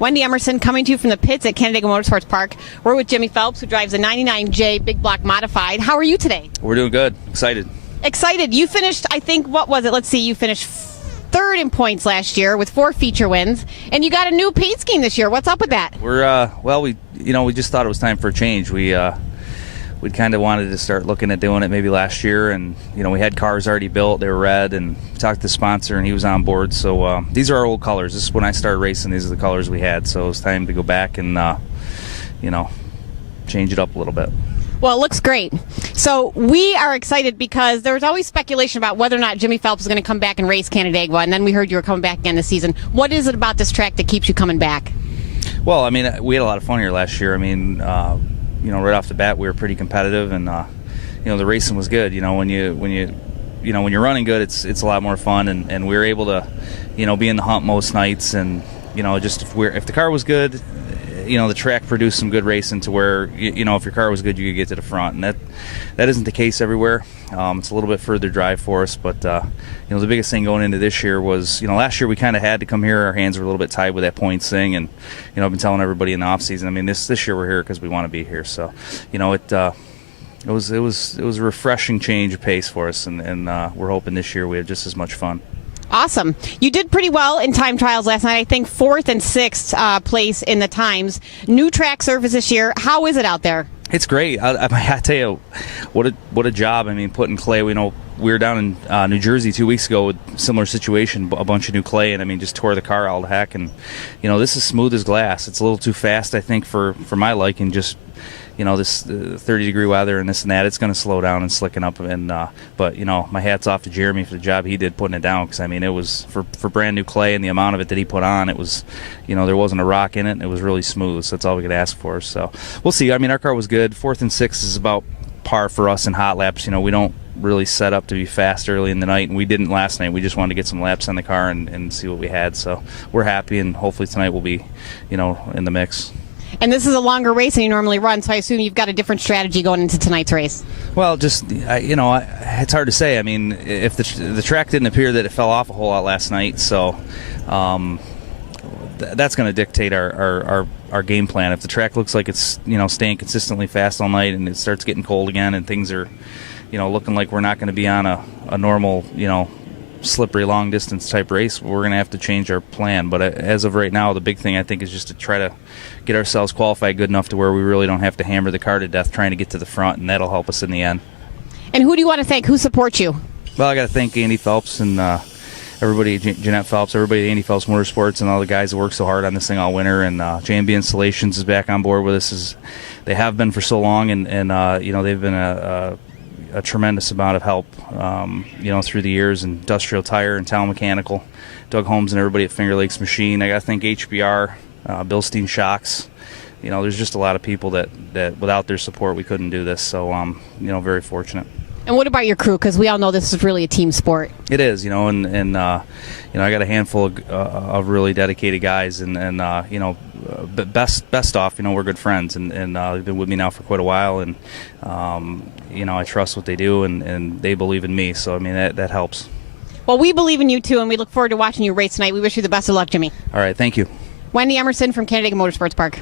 Wendy Emerson coming to you from the pits at Canandaigua Motorsports Park. We're with Jimmy Phelps, who drives a 99J Big Block Modified. How are you today? We're doing good. Excited. Excited. You finished, I think, what was it? Let's see. You finished third in points last year with 4 feature wins, and you got a new paint scheme this year. What's up with that? We're we just thought it was time for a change. We kind of wanted to start looking at doing it maybe last year, and we had cars already built. They were red, and we talked to the sponsor, and he was on board. So these are our old colors. This is when I started racing. These are the colors we had. So it was time to go back and change it up a little bit. Well, it looks great. So we are excited because there was always speculation about whether or not Jimmy Phelps is going to come back and race Canandaigua, and then we heard you were coming back again this season. What is it about this track that keeps you coming back? Well, I mean, we had a lot of fun here last year. I mean, right off the bat, we were pretty competitive, and the racing was good. When you're running good, it's a lot more fun, and we were able to, be in the hunt most nights, and just if the car was good, the track produced some good racing to where if your car was good, you could get to the front, and that isn't the case everywhere. It's a little bit further drive for us, but the biggest thing going into this year was last year we kind of had to come here. Our hands were a little bit tied with that points thing, and I've been telling everybody in the off season. I mean, this year we're here because we want to be here. So it was a refreshing change of pace for us, and we're hoping this year we have just as much fun. Awesome. You did pretty well in time trials last night. I think 4th and 6th place in the times. New track surface this year. How is it out there? It's great. I tell you, what a job. I mean, putting clay. We were down in New Jersey 2 weeks ago with a similar situation, a bunch of new clay, and just tore the car all to heck. And this is smooth as glass. It's a little too fast, I think, for my liking. Just this 30-degree weather and this and that, it's going to slow down and slicken up. And but my hat's off to Jeremy for the job he did putting it down, because it was for brand new clay, and the amount of it that he put on, it was there wasn't a rock in it, and it was really smooth. So that's all we could ask for. So we'll see. Our car was good. 4th and 6th is about par for us in hot laps. We don't really set up to be fast early in the night, and we didn't last night. We just wanted to get some laps on the car and see what we had. So we're happy, and hopefully tonight we'll be in the mix. And this is a longer race than you normally run, so I assume you've got a different strategy going into tonight's race. Well, just it's hard to say. I mean, if the track didn't appear that it fell off a whole lot last night, so that's going to dictate our game plan. If the track looks like it's staying consistently fast all night, and it starts getting cold again, and things are looking like we're not going to be on a normal slippery long distance type race, we're going to have to change our plan. But as of right now, the big thing I think is just to try to get ourselves qualified good enough to where we really don't have to hammer the car to death trying to get to the front, and that'll help us in the end. And who do you want to thank? Who supports you? Well, I got to thank Andy Phelps and everybody, Jeanette Phelps, everybody at Andy Phelps Motorsports, and all the guys that worked so hard on this thing all winter. And J&B Installations is back on board with us. They have been for so long, and they've been a tremendous amount of help, through the years. Industrial Tire and Town Mechanical, Doug Holmes and everybody at Finger Lakes Machine. I got to thank HBR, Bilstein Shocks. There's just a lot of people that without their support we couldn't do this. So, very fortunate. And what about your crew? Because we all know this is really a team sport. It is, and I got a handful of really dedicated guys, and best off, we're good friends, and they've been with me now for quite a while, and I trust what they do, and they believe in me. So that helps. Well, we believe in you too, and we look forward to watching you race tonight. We wish you the best of luck, Jimmy. All right, thank you. Wendy Emerson from Canandaigua Motorsports Park.